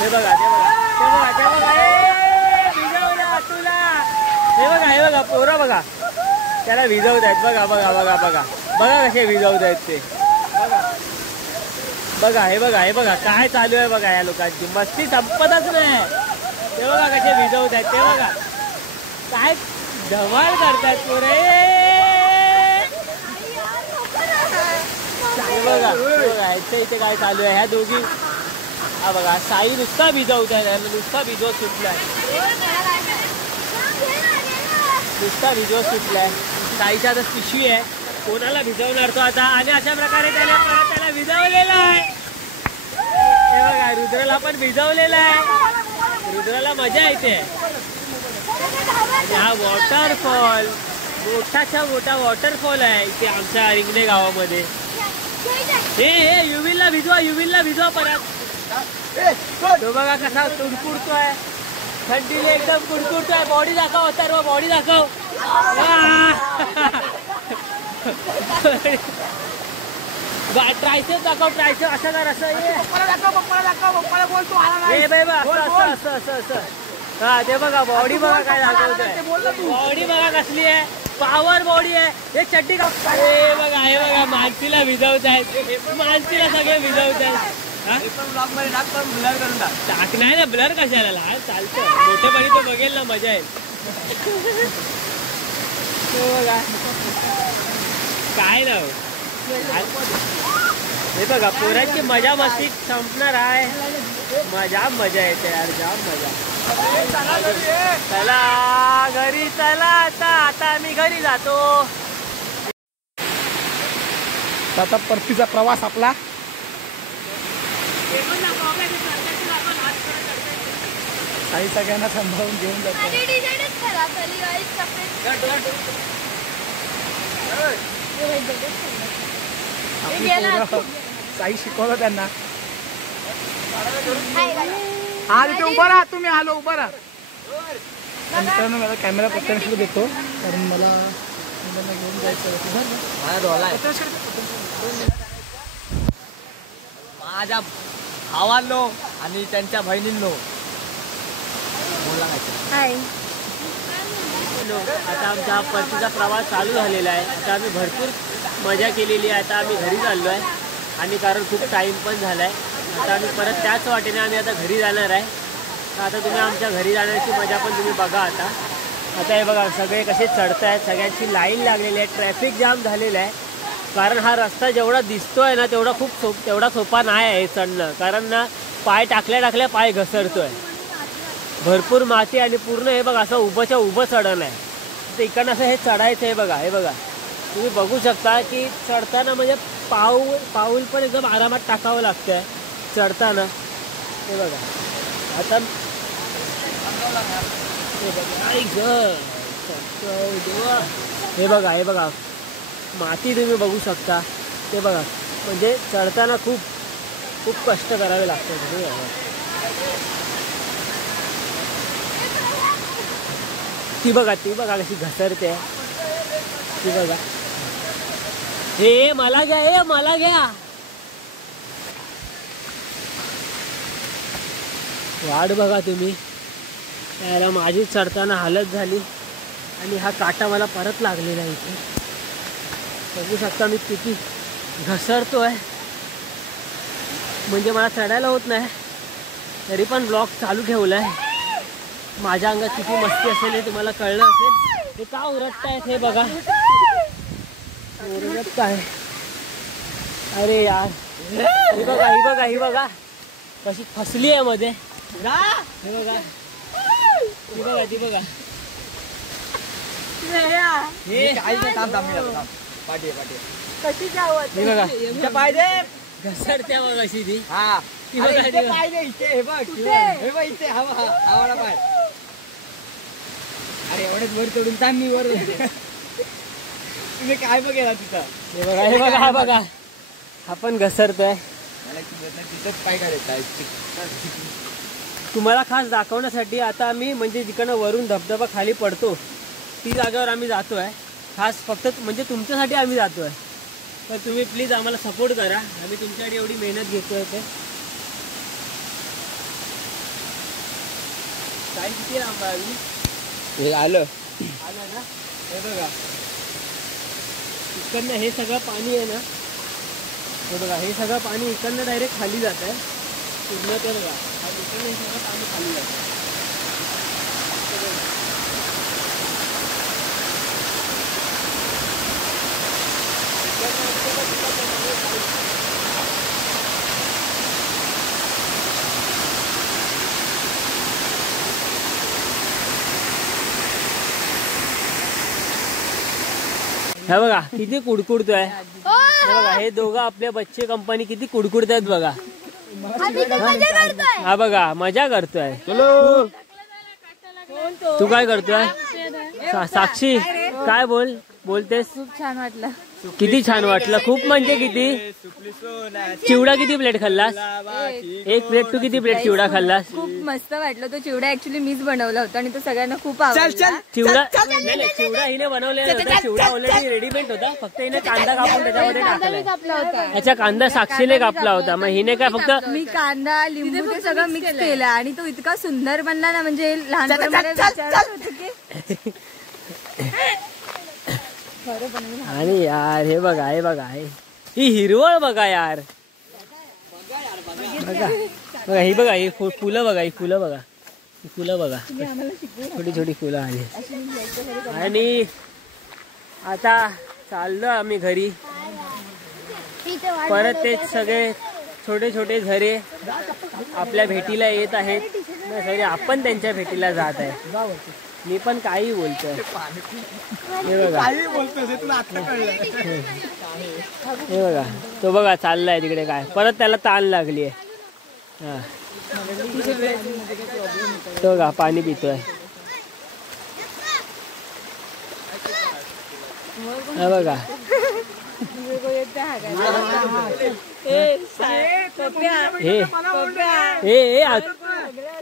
हे बघा ते बघा ते बघा ते बघा भिजवलं तुला. हे बघा पोरं बघा त्याला भिजवत आहेत. बघा बघा बघा बघा बघा कसे भिजवत आहेत ते. बघा हे बघा काय चालू आहे बघा. या लोकांची मस्ती संपतच नाही. ते बघा कसे भिजवत आहेत. ते बघा काय धमाल करतायत पोरे. बघा बघा इथे काय चालू आहे. ह्या दोघी हा बघा साई नुसता भिजवत आहे. नुसता भिजवत सुटलाय. नुसता भिजवत सुटलाय. साईच्या आता पिशवी आहे. कोणाला भिजवणार तो आता. आणि अशा प्रकारे त्याला भिजवलेला आहे. हे बघा रुद्राला पण भिजवलेला आहे. रुद्राला मजा येते. आणि हा वॉटरफॉल मोठाच्या मोठा वॉटरफॉल आहे इथे आमच्या रिंगणे गावामध्ये. हे युविलला भिजवा परत. तो बघा कसा कुडकुडतोय. थंडीने एकदम कुडकुडतोय. बॉडी दाखव सर्व बॉडी दाखव. ट्रायसेप दाखव ट्रायसेप. असं कर असं असं. हा ते बघा बॉडी बघा काय दाखवतोय. बॉडी बघा कसली आहे. पॉवर बॉडी आहे. हे चड्डी का. हे बघा मानसीला भिजवत आहेत. मानसीला सगळे भिजवत आहेत. टाक नाही ना ब्लर कशाला. लहान चालतं मोठेपणी तो बघेल ना मजा येईल. बघा काय नाव. हे बघा पोरांची मजा मस्ती संपणार आहे. मजा येते यार. जाम मजा. चला घरी चला. आता आम्ही घरी जातो. आता परतीचा प्रवास आपला. आई सगळ्यांना सांभाळून घेऊन जातो. साई शिकवलं त्यांना. हा तिथे उभा राहा तुम्ही. आलो उभा राहा. मित्रांनो मला कॅमेरा पत्त्याकडे देतो कारण मला मुलांना घेऊन जायचं. माझ्या भावांनो आणि त्यांच्या बहिणींनो आता आमचा परतीचा प्रवास चालू झालेला आहे. आता आम्ही भरपूर मजा केलेली आहे. आता आम्ही घरी चाललो आहे. आणि कारण खूप टाईम पण झाला आहे. आता आम्ही परत त्याच वाटेने आम्ही आता घरी जाणार आहे. तर आता तुम्ही आमच्या घरी जाण्याची मजा पण तुम्ही बघा. आता हे बघा सगळे कसे चढत आहेत. सगळ्यांची लाईन लागलेली आहे. ट्रॅफिक जाम झालेला आहे. कारण हा रस्ता जेवढा दिसतोय ना तेवढा सोपा नाही आहे चढणं. कारण ना पाय टाकल्या पाय घसरतोय. भरपूर माती आणि पूर्ण हे बघा असं उभं चढण आहे. तर इकडनं असं हे चढायचं आहे. हे बघा तुम्ही बघू शकता की चढताना म्हणजे पाऊल पण एकदम आरामात टाकावं लागतंय चढताना. हे बघा आता हे बघा माती तुम्ही बघू शकता. ते बघा म्हणजे चढताना खूप कष्ट करावे लागतात. ती बघा कशी घसरते. ती बघा. हे मला घ्या. वाट बघा तुम्ही. त्याला माझी चढताना हालत झाली आणि हा काटा मला परत लागलेला इथे. बघू शकता मी किती घसरतोय. म्हणजे मला चढायला होत नाही तरी पण ब्लॉग चालू ठेवलाय. माझ्या अंगात किती मस्ती असेल हे तुम्हाला कळलं असेल. हे का उरटतायत हे बघा. उरत काय. अरे यार ही बघा कशी फसली आहे मध्ये. हे बघा ती बघा. घसरत्या मग अशी ती. अरे एवढेच वर चढून तांबी वर तुम्ही काय बघेला तिथं. हे बघा हा पण घसरतोय. तिथंच पाय काढायचा. तुम्हाला खास दाखवण्यासाठी आता आम्ही म्हणजे जिकडनं वरून धबधबा खाली पडतो ती जागेवर आम्ही जातोय. खास फक्त म्हणजे तुमच्यासाठी आम्ही जातोय. तर तुम्ही प्लीज आम्हाला सपोर्ट करा. आम्ही तुमच्यासाठी एवढी मेहनत घेतोय. ते काय किती लांब आहे अजून? हे आलं आलं ना. हे बघा इकडनं हे सगळं पाणी आहे ना, हे बघा हे सगळं पाणी इकडनं डायरेक्ट खाली जात आहे पूर्ण. ते बघा इकडनं हे सगळं पाणी खाली जात आहे. हे बघा किती कुडकुडतोय. हे बघा हे दोघं आपल्या बच्चे कंपनी किती कुडकुडतायत बघा. हा बघा मजा करतोय. तू काय करतोय साक्षी? काय बोलतेस? खूप छान वाटलं. किती छान वाटलं? खूप म्हणजे किती? चिवडा किती प्लेट खाल्लास? एक प्लेट. तू किती प्लेट चिवडा खाल्लास? खूप मस्त वाटलं. तो चिवडा ऍक्च्युली मीच बनवला होता आणि तो सगळ्यांना खूप आवडला. चिवडा नाही, चिवडा हिने बनवलेला होता. चिवडा ऑलरेडी रेडीमेड होता, फक्त हिने कांदा कापून त्याच्यामध्ये टाकलाय. कापला होता. याचा कांदा साक्षीने कापला होता, मग हिने काय फक्त मी कांदा लिंबू ते सगळं मिक्स केलं आणि तो इतका सुंदर बनला ना, म्हणजे लहानपणी विचारत होते की आणि यार हे बघा ही हिरवळ बघा यार. बघा ही बघा ही फुलं बघा, ही फुलं बघा छोटी छोटी फुलं आली. आणि आता चाललो आम्ही घरी. परत ते सगळे छोटे छोटे झरे आपल्या भेटीला येत आहेत. सॉरी, आपण त्यांच्या भेटीला जात आहे. मी पण काही बोलतोय. हे बघा तो बघा चाललाय तिकडे. काय परत त्याला ताण लागली आहे. हा तो बघा पाणी पितोय. हा बघा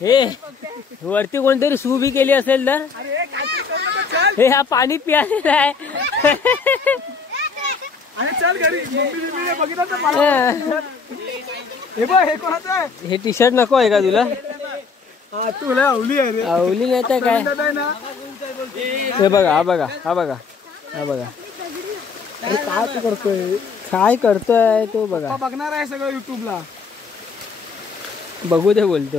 हे वरती कोणतरी सू बी केली असेल तर. हे हा पाणी प्यायलेला आहे. हे टी शर्ट नको आहे का तुला? आवली नाही तर काय. हे बघा हा बघा काय करतोय तो बघा. बघणार आहे सगळं युट्यूबला. बघू दे बोलतो.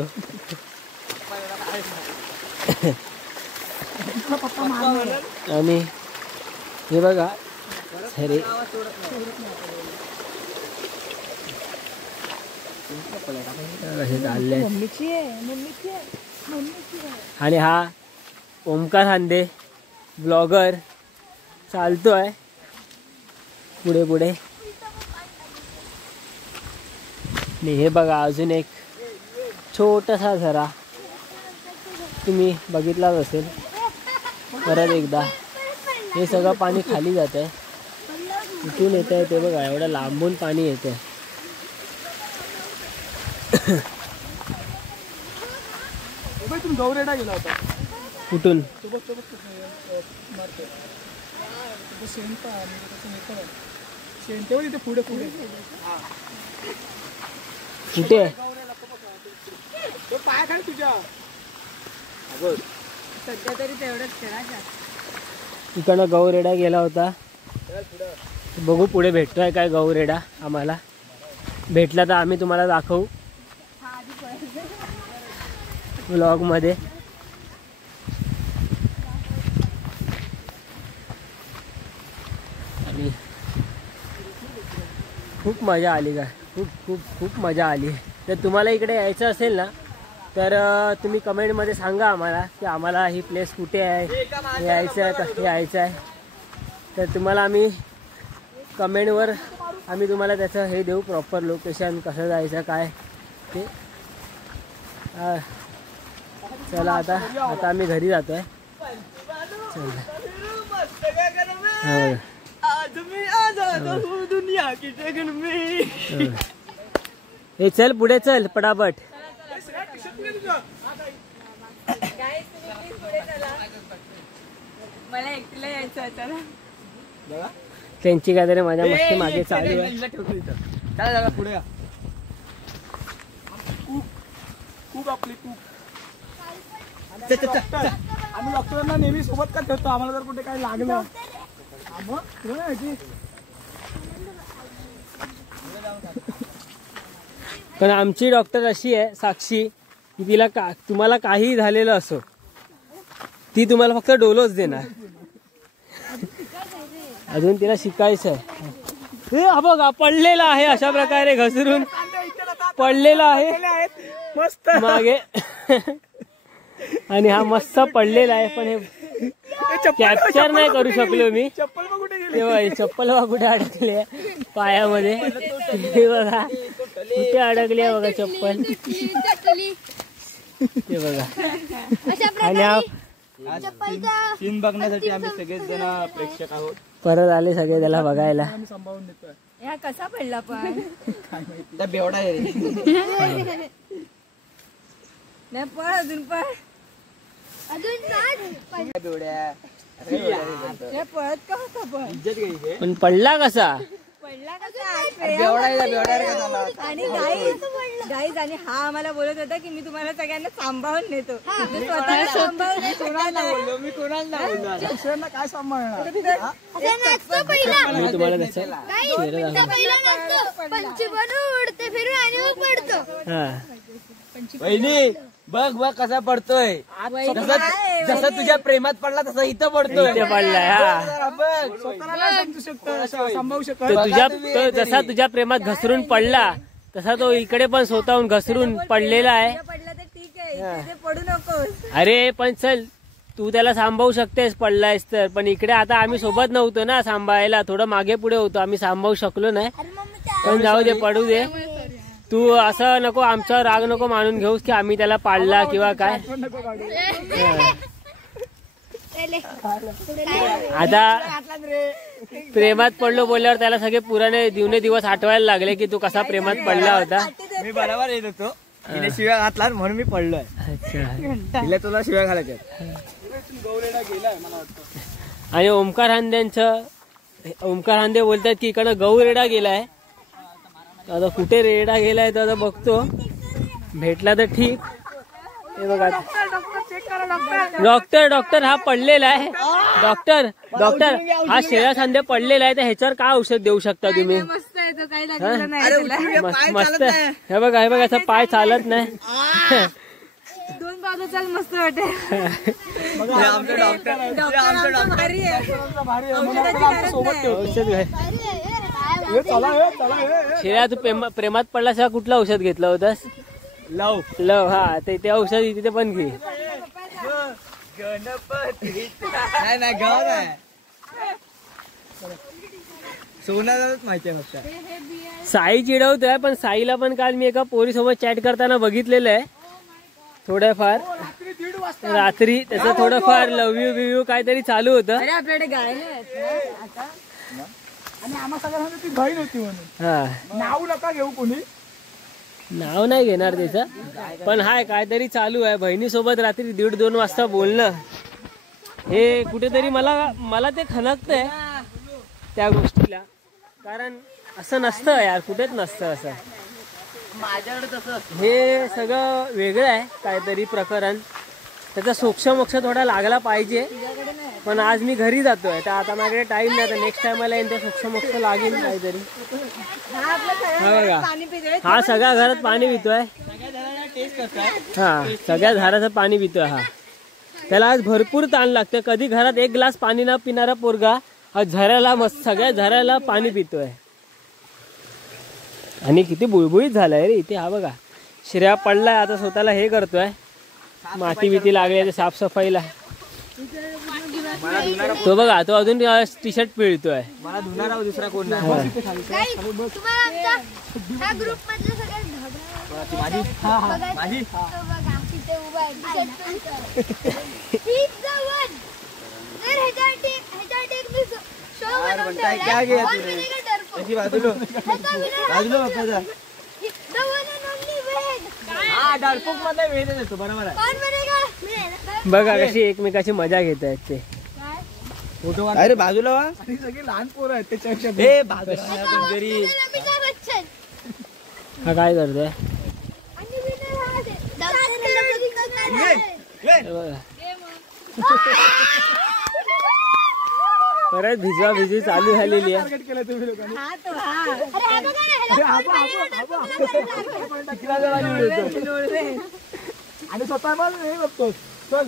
आणि हे बघा अरे कसे चालले. आणि हा ओमकार हांदे ब्लॉगर चालतोय पुढे. आणि हे बघा अजून एक छोटासा झरा तुम्ही बघितलाच असेल. परत एकदा हे सगळं पाणी खाली जात आहे. कुठून येत आहे ते बघा. एवढं लांबून पाणी येत आहे. तुम्ही गौरेडा गेला होता कुठून? पुढे कुठे पाय खाली तुझ्या. सध्या तरी तेवढंच खेळायचं. इकडनं गौरेडा गेला होता. बघू पुढे भेटतोय काय गौरेडा. आम्हाला भेटला तर आम्ही तुम्हाला दाखवू व्लॉग मध्ये. आणि खूप मजा आली का. खूप मजा आली. तर तुम्हाला इकडे यायचं असेल ना तर तुम्ही कमेंटमध्ये सांगा आम्हाला की आम्हाला ही प्लेस कुठे आहे, यायचं आहे कसं यायचं आहे. तर तुम्हाला आम्ही कमेंटवर तुम्हाला त्याचं हे देऊ प्रॉपर लोकेशन कसं जायचं काय ते. चला आता आम्ही घरी जातो आहे. हे चल पुढे चल पटापट. मला एकटीला यायचं आता. त्यांची काहीतरी माझ्या मस्ती मागे चालू आहे. पुढे कूक आपली कूक आम्ही डॉक्टरांना नेहमी सोबत का ठेवतो, आम्हाला जर कुठे काही लागलं मग तुला नाही माहिती. पण आमची डॉक्टर अशी आहे साक्षी की तिला तुम्हाला काही झालेलं असो ती तुम्हाला फक्त डोलोच देणार. अजून तिला शिकायचं आहे. हे हा बघा पडलेला आहे अशा प्रकारे घसरून पडलेला आहे मस्त मागे आणि हा मस्त पडलेला आहे. पण हे कॅप्चर नाही करू शकलो मी. चप्पल मग कुठे गेली? तेव्हा चप्पल बघा कुठे अडकली आहे पायामध्ये. हे बघा कुठे अडकली आहे बघा चप्पल. ते बघा आणि सीन बघण्यासाठी आम्ही सगळेच जण प्रेक्षक आहोत. परत आले सगळे त्याला बघायला. आम्ही सांभाळून देतोय. ह्या कसा पडला पण त्या बेवडा आहे रे. नाही पण अजून पण बेवड्या हे पळत का होता पण पण पडला कसा. पडला कसा बेवडा आहे, बेवडा रे का झाला? आणि गाईज आणि हा आम्हाला बोलत होता की मी तुम्हाला सगळ्यांना सांभाळून नेतो. स्वतःला सांभाळून नाही, कोणाला बोललो मी, कोणाला बोललो. दुसऱ्यांना काय सांभाळणार? मी तुम्हाला त्याचा चेहरा दाखवतो. हा वहिनी बघ बघ कसा पडतोय. जसं तुझ्या प्रेमात पडला तसा इथं पडतोय. इथे पडलाय. हा बघ स्वतःला नाही समजू शकतो, सांभाळू शकतो. तो जसा तुझ्या प्रेमात घसरून पडला तसा तो इकडे पण स्वतःहून घसरून पडलेला आहे. पडला तर ठीक आहे, इथे पडू नकोस. अरे पण चल तू त्याला सांभाळू शकतेस पडलायस तर. पण इकडे आता आम्ही सोबत नव्हतो ना सांभाळायला, थोडं मागे पुढे होतो आम्ही, सांभाळू शकलो नाही. पण जाऊ दे पडू दे. तू असं नको आमच्यावर राग नको मानून घेऊस की आम्ही त्याला पाडला किंवा काय. आता प्रेमात पडलो बोलल्यावर त्याला सगळे पुराणे दिवने दिवस आठवायला लागले की तू कसा प्रेमात पडला होता. मी बरोबर येत होतो, तिने शिव्या घातला म्हणून मी पडलोय. अच्छा. तिला तुला शिव्या घालायच्या. आणि ओमकार हांदे बोलतात की इकडं गौरेडा गेलाय. आता कुठे रेडा गेलाय तर आता बघतो, भेटला तर ठीक. हे बघा डॉक्टर हा पडलेला आहे. डॉक्टर हा शेळ्या खांदे पडलेला आहे तर ह्याच्यावर काय औषध देऊ शकता तुम्ही. मस्त आहे तो, काही लागलेलं नाही. मस्त हे बघा असं पाय चालत नाही. दोन बाजू चाल मस्त वाटेल. भारी आहे. औषध घ्या. शेळ्या तू प्रेमात पडला सगळा कुठलं औषध घेतलं होतस. लव हा ते औषध तिथे पण घे. नाही गाव नाही सोनालाच माहिती आहे फक्त. साई चिडवतोय पण साईला पण काल मी एका पोरीसोबत चॅट करताना बघितलेलं आहे थोडंफार रात्री. त्याचं थोडंफार लव यू बिव्यू काहीतरी चालू होतं. अरे आपल्याकडे गाय नाही आता. आणि आम्हा सगळ्यांना ती बहीण होती म्हणून. हा नाव नका घेऊ कोणी, नाव नाही घेणार त्याचं, पण हाय काहीतरी चालू आहे. बहिणीसोबत रात्री 1:30-2 वाजता बोलणं हे कुठेतरी मला ते खणकतंय त्या गोष्टीला. कारण असं नसतं यार, कुठेच नसतं असं. माझ्याकडे तसं हे सगळं वेगळं आहे काहीतरी प्रकरण. त्याचा सोक्षमोक्ष थोडा लागला पाहिजे. पण आज मी घरी जातोय तर आता माझ्याकडे टाइम नाही. आता नेक्स्ट टाइमला येईन त्या सोक्षमोक्ष लागेल काहीतरी. हा बघा हा सगळ्या घरात पाणी पितोय. हा सगळ्या झाडाचं पाणी पितोय हा. त्याला आज भरपूर ताण लागतं. कधी घरात एक ग्लास पाणी न पिणारा पोरगा आज झऱ्याला मस्त सगळ्या झऱ्याला पाणी पितोय. आणि किती बुळबुळीत झालाय रे इथे. हा बघा श्रेया पडलाय आता स्वतःला हे करतोय, माती बिती लागली साफसफाईला. तो बघा तो अजून टी शर्ट पिळतोय. मला धुणार दुसरा कोण नाही. बघा कशी एकमेकाची मजा घेत आहेत ते. अरे बाजूला वा, सगळी लहान पोरं आहेत त्याच्यापेक्षा. हा काय करतोय परत भिजवा भिजवी चालू झालेली आहे. टार्गेट केलं तुम्ही लोकांनी. हा तो हा आणि स्वतः मला नाही बघतोस. चल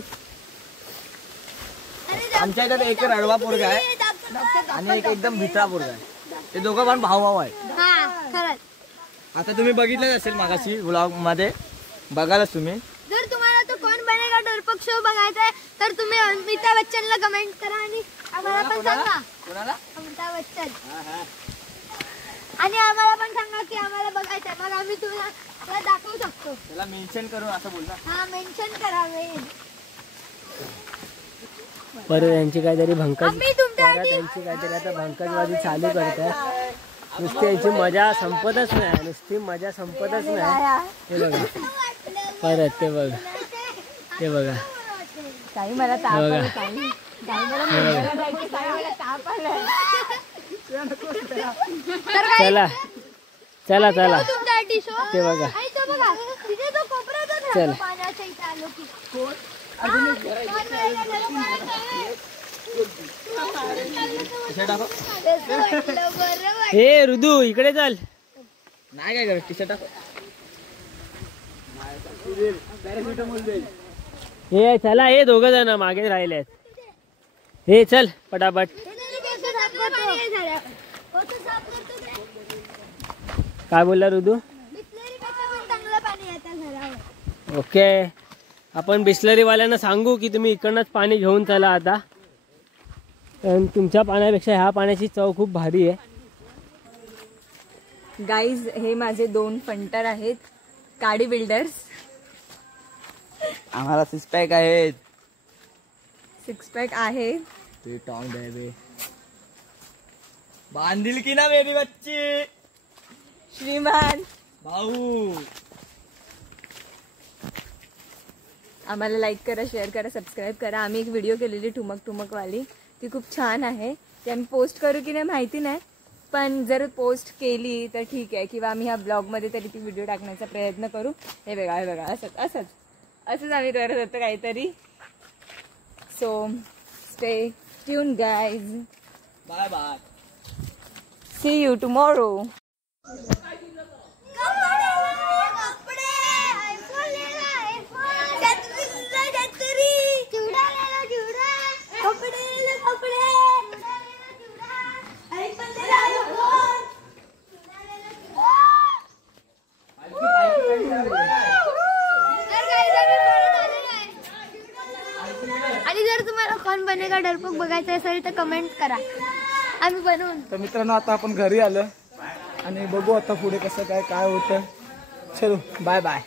आमच्या इथे एक रडवा पोरगा आहे आणि एक एकदम भित्रा पोरगा आहे. ते दोघं पण भाऊ आहे. आता तुम्ही बघितलंच असेल मागाशी व्लॉग मध्ये, बघालच तुम्ही. जर तुम्हाला तो कोण बनेगा डरपोक शो बघायचा आहे तर तुम्ही अमिताभ बच्चनला कमेंट करा आणि आम्हाला पण सांगा. कोणाला? अमिताभ बच्चन. आणि आम्हाला पण सांगा की आम्हाला बघायचं आहे, मग आम्ही तुला दाखवू शकतो. त्याला मेन्शन करून असं बोलला. हा मेन्शन करावे. परत यांची काहीतरी भंकस आम्ही तुमच्या परत यांची काहीतरी आता भंकसबाजी चालू करतात. नुसती यांची मजा संपतच नाही, नुसती मजा संपतच नाही. हे बघा परत ते बघा, ते बघा. काही मला ताप आला, काही मला मुंबईला जायचं, काही मला ताप आलाय. चला चला चला तुमच्यासाठी शो. ते बघा. आणि तो बघा तिथे तो कोपऱ्यातच चल. राहतो पाण्याच्या इथे आलो की. हे ऋदू इकडे चल. नाही काय करत, टी शर्ट हे चला, हे दोघ जण मागे राहिलेत. हे चल पटापट. काय बोलला ऋदू? चांगलं पाणी येतं घरावर. ओके, आपण बिस्लरी वाल्यांना सांगू की तुम्ही इकडनंच पाणी घेऊन चला आता, कारण तुमच्या पाण्यापेक्षा ह्या पाण्याची चव खूप भारी आहे. गाईज हे माझे 2 फंटर आहेत, काडी बिल्डर्स. आम्हाला 6 पॅक आहेत. 6 पॅक आहे. ते टॉंग बेबी बांधील की ना मेरी बच्ची. श्रीमान भाऊ आम्हाला लाईक करा, शेअर करा, सबस्क्राईब करा. आम्ही एक व्हिडिओ केलेली ठुमक ठुमकवाली, ती खूप छान आहे. ती आम्ही पोस्ट करू की नाही माहिती नाही, पण जर पोस्ट केली तर ठीक आहे, किंवा आम्ही ह्या ब्लॉगमध्ये तरी ती व्हिडिओ टाकण्याचा प्रयत्न करू. हे बघा, हे बघा, असंच आम्ही करत होतो काहीतरी. So stay tune guys. Bye bye. See you tomorrow. आणि जर तुम्हाला कोण बनेगा डरपोक बघायचं असेल तर कमेंट करा, आम्ही बनवून. तर मित्रांनो आता आपण घरी आलो आणि बघू आता पुढे कसं काय होतं. चलो बाय बाय.